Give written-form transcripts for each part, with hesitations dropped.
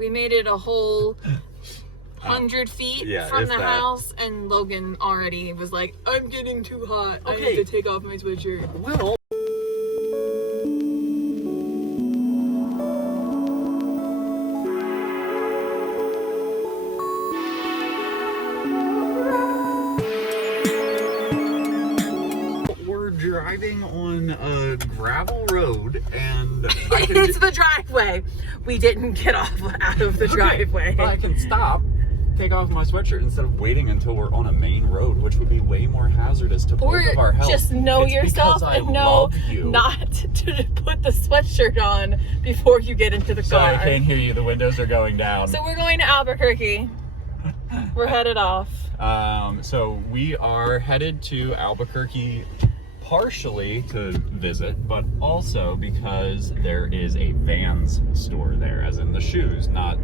We made it a whole 100 feet from the house, and Logan already was like, I'm getting too hot. I need to take off my sweatshirt. Well, we're driving on a gravel road, and I can it's the driveway. We didn't get off out of the driveway. But I can stop, take off my sweatshirt instead of waiting until we're on a main road, which would be way more hazardous to both of our health. Just know yourself and know not to put the sweatshirt on before you get into the car. Sorry, I can't hear you. The windows are going down. So we're going to Albuquerque. We're headed off. So we are headed to Albuquerque partially to visit, but also because there is a Vans store there, as in the shoes, not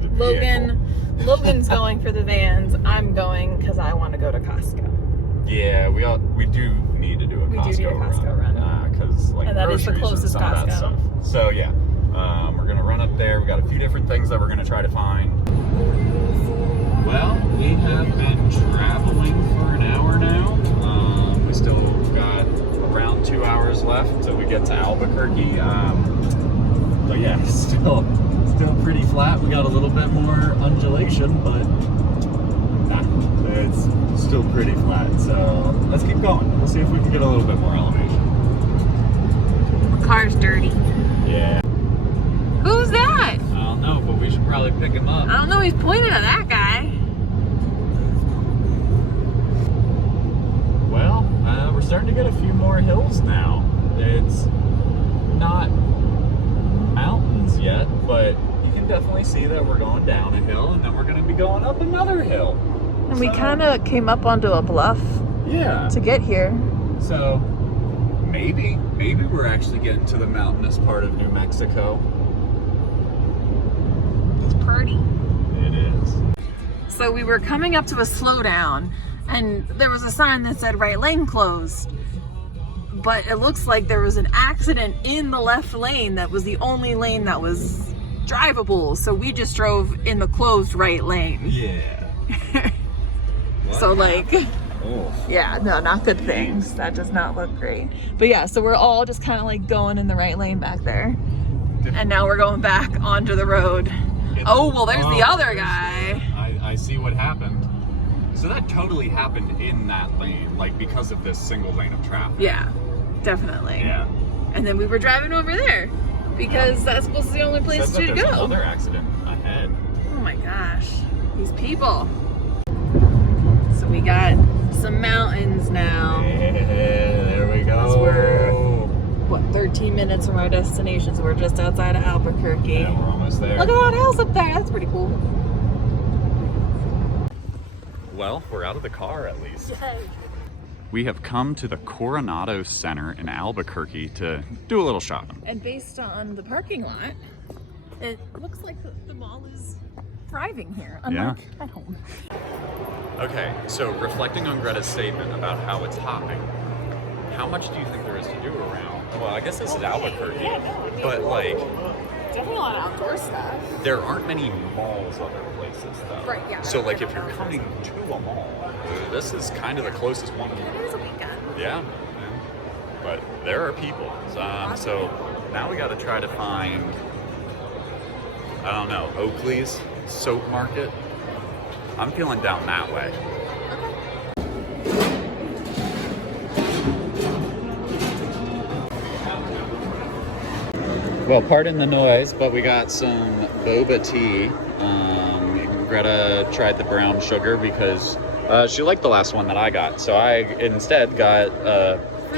the vehicle. Logan's going for the Vans. I'm going because I want to go to Costco. Yeah, we do need to do a Costco run. Because like, and that is the closest and some Costco. Of that stuff. So yeah, we're gonna run up there. We got a few different things that we're gonna try to find. Well, we have been traveling for an hour now. We still got around 2 hours left until we get to Albuquerque. But yeah, still pretty flat. We got a little bit more undulation, but it's still pretty flat. So let's keep going. We'll see if we can get a little bit more elevation. My car's dirty. Yeah. Who's that? I don't know, but we should probably pick him up. I don't know. He's pointing at that guy. Well, we're starting to get a few more hills now. It's not mountains yet, but you can definitely see that we're going down a hill, and then we're going to be going up another hill. And we kind of came up onto a bluff. Yeah. To get here. So maybe we're actually getting to the mountainous part of New Mexico. It's pretty. It is. So we were coming up to a slowdown, and there was a sign that said right lane closed. But it looks like there was an accident in the left lane that was the only lane that was drivable. So we just drove in the closed right lane. Yeah. So like, yeah, no, not good things. That does not look great. But yeah, so we're all just kind of like going in the right lane back there. And now we're going back onto the road. Oh, well, there's the other guy. I see what happened. So that totally happened in that lane, like because of this single lane of traffic. Yeah, definitely. Yeah. And then we were driving over there because that's was the only place to go. There's another accident ahead. Oh my gosh, these people. So we got some mountains now. Yeah, there we go. We're, what, 13 minutes from our destination, so we're just outside of Albuquerque. Yeah, we're almost there. Look at all that hills up there. That's pretty cool. Well, we're out of the car at least. Yay. We have come to the Coronado Center in Albuquerque to do a little shopping. And based on the parking lot, it looks like the mall is thriving here, unlike at home. Okay, so reflecting on Greta's statement about how it's hopping, how much do you think there is to do around? Well, I guess this is Albuquerque, but like... Definitely a lot of outdoor stuff. There aren't many malls other places though. Right, yeah. So like if you're coming to a mall, this is kind of the closest one. It is a weekend. Yeah. But there are people. So now we got to try to find, I don't know, Oakley's Soap Market. I'm feeling down that way. Well, pardon the noise, but we got some boba tea. Greta tried the brown sugar because she liked the last one that I got. So I instead got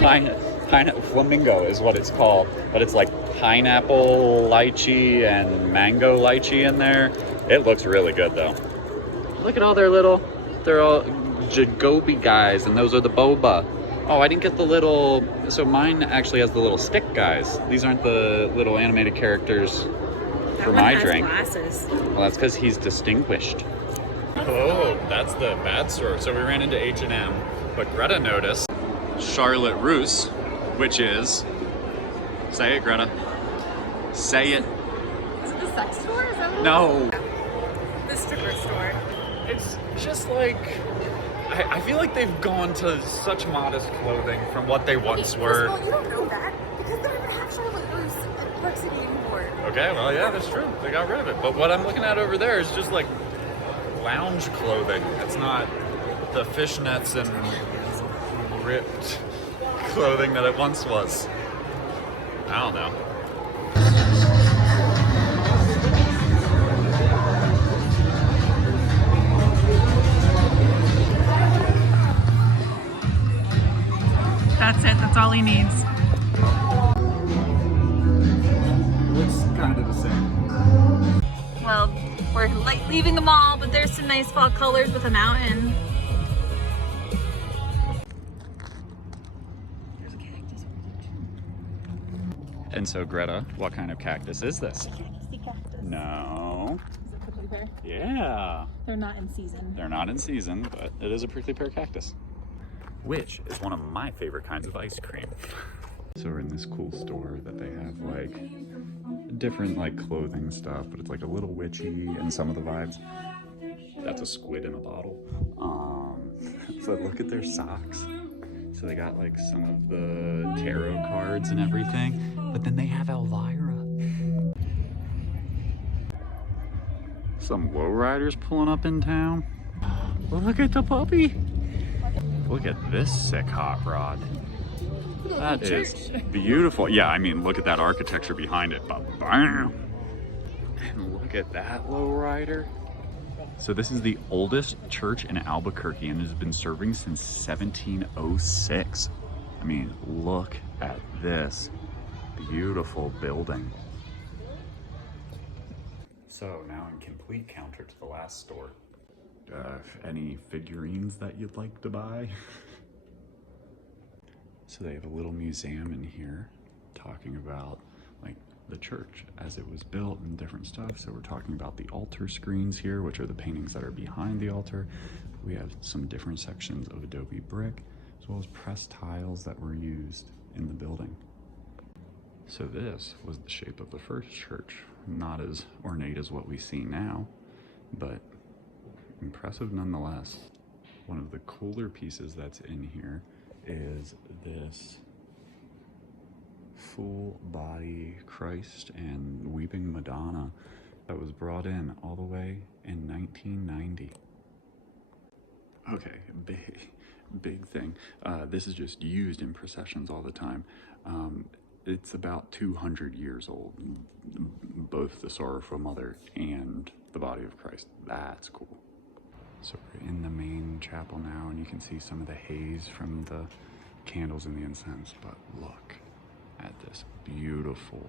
pineapple flamingo is what it's called. But it's like pineapple lychee and mango lychee in there. It looks really good though. Look at all they're all jagobi guys, and those are the boba. Oh, I didn't get the little, so mine actually has the little stick guys. These aren't the little animated characters for my drink. Glasses. Well, that's because he's distinguished. Oh, that's the bad store. So we ran into H&M, but Greta noticed Charlotte Russe, which is, say it, Greta. Say it. Is it the sex store? Is that No. The stripper store. It's just like, I feel like they've gone to such modest clothing from what they once were. First of all, you don't know that because they don't even have Charlotte Russe at Park City anymore. Okay, well, yeah, that's true. They got rid of it. But what I'm looking at over there is just like lounge clothing. It's not the fishnets and ripped clothing that it once was. I don't know. That's it. That's all he needs. Looks kind of the same. Well, we're like leaving the mall, but there's some nice fall colors with a mountain. There's a cactus. And so, Greta, what kind of cactus is this? Cactus. No. Is it prickly pear? Yeah. They're not in season. They're not in season, but it is a prickly pear cactus, which is one of my favorite kinds of ice cream. So we're in this cool store that they have like different like clothing stuff, but it's like a little witchy and some of the vibes. That's a squid in a bottle. So look at their socks. So they got like some of the tarot cards and everything, but then they have Elvira. Some lowriders pulling up in town. Look at the puppy. Look at this sick hot rod. That is beautiful. Yeah, I mean, look at that architecture behind it. Bam! And look at that lowrider. So this is the oldest church in Albuquerque and has been serving since 1706. I mean, look at this beautiful building. So now in complete counter to the last store. Any figurines that you'd like to buy? So they have a little museum in here talking about like the church as it was built and different stuff. So we're talking about the altar screens here, which are the paintings that are behind the altar. We have some different sections of adobe brick, as well as pressed tiles that were used in the building. So this was the shape of the first church. Not as ornate as what we see now, but impressive nonetheless. One of the cooler pieces that's in here is this full body Christ and weeping Madonna that was brought in all the way in 1990. Okay, big thing. This is just used in processions all the time. It's about 200 years old, both the Sorrowful Mother and the body of Christ. That's cool. So we're in the main chapel now, and you can see some of the haze from the candles and the incense, but look at this beautiful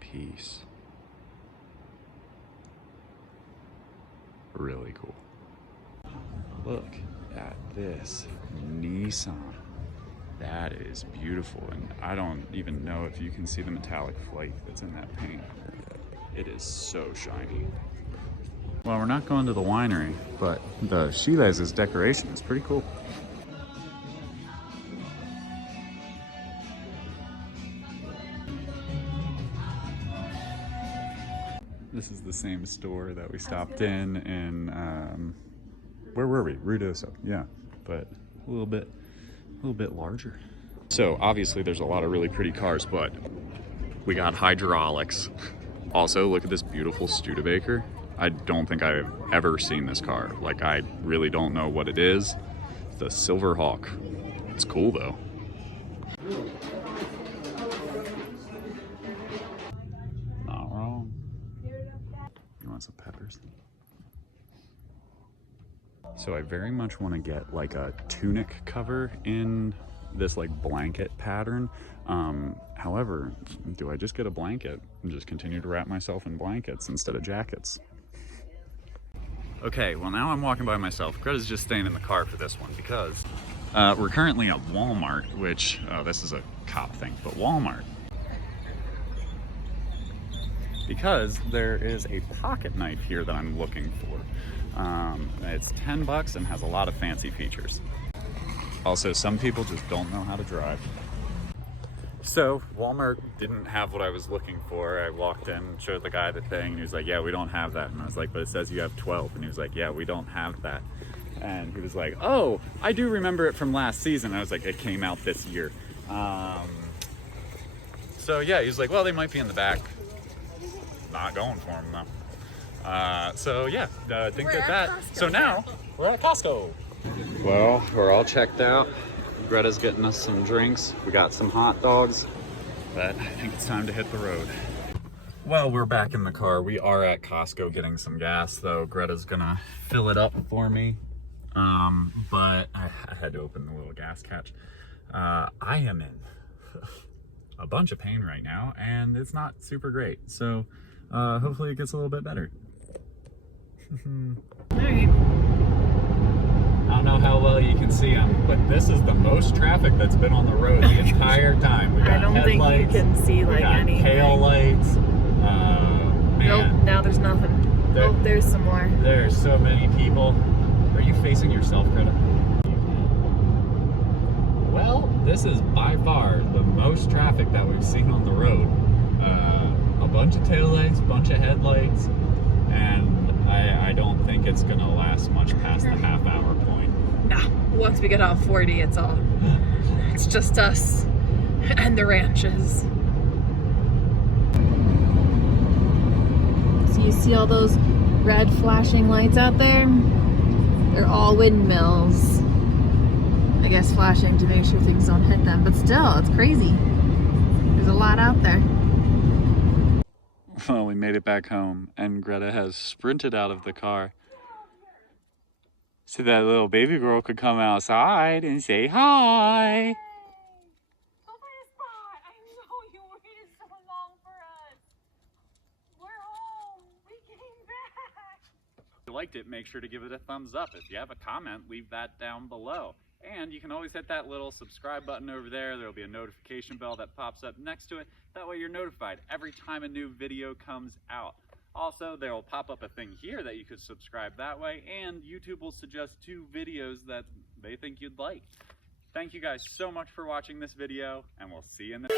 piece. Really cool. Look at this Nissan. That is beautiful, and I don't even know if you can see the metallic flake that's in that paint. It is so shiny. Well, we're not going to the winery, but the Chiles' decoration is pretty cool. This is the same store that we stopped in where were we? Ruidoso, yeah, but a little bit larger. So obviously there's a lot of really pretty cars, but we got hydraulics. Also, look at this beautiful Studebaker. I don't think I've ever seen this car. Like, I really don't know what it is. The Silver Hawk. It's cool though. Not wrong. You want some peppers? So I very much want to get like a tunic cover in this like blanket pattern. However, do I just get a blanket and just continue to wrap myself in blankets instead of jackets? Okay, well now I'm walking by myself. Greta's just staying in the car for this one because we're currently at Walmart, which, this is a cop thing, but Walmart. Because there is a pocket knife here that I'm looking for. It's $10 and has a lot of fancy features. Also, some people just don't know how to drive. So Walmart didn't have what I was looking for. I walked in, showed the guy the thing, and he was like, yeah, we don't have that. And I was like, but it says you have 12. And he was like, yeah, we don't have that. And he was like, oh, I do remember it from last season. I was like, it came out this year. So yeah, he was like, well, they might be in the back. Not going for them though. So yeah, I think so now we're at Costco. Well, we're all checked out. Greta's getting us some drinks. We got some hot dogs, but I think it's time to hit the road. Well, we're back in the car. We are at Costco getting some gas though. Greta's gonna fill it up for me. But I had to open the little gas catch. I am in a bunch of pain right now and it's not super great. So hopefully it gets a little bit better. Alright. I don't know how well you can see them, but this is the most traffic that's been on the road the entire time. We got I don't think you can see like any tail lights. Nope, now there's nothing. Oh, there's some more. There's so many people. Are you facing yourself, Greta? Well, this is by far the most traffic that we've seen on the road. A bunch of taillights, a bunch of headlights, and I don't think it's gonna last much past the half-hour point. No, once we get off 40, it's just us and the ranches. So you see all those red flashing lights out there? They're all windmills. I guess flashing to make sure things don't hit them, but still, it's crazy. There's a lot out there. Well, we made it back home, and Greta has sprinted out of the car so that little baby girl could come outside and say hi. Go find a spot. I know you waited so long for us. We're home. We came back. If you liked it, make sure to give it a thumbs up. If you have a comment, leave that down below. And you can always hit that little subscribe button over there. There'll be a notification bell that pops up next to it. That way you're notified every time a new video comes out. Also, there will pop up a thing here that you could subscribe that way, and YouTube will suggest 2 videos that they think you'd like. Thank you guys so much for watching this video, and we'll see you in the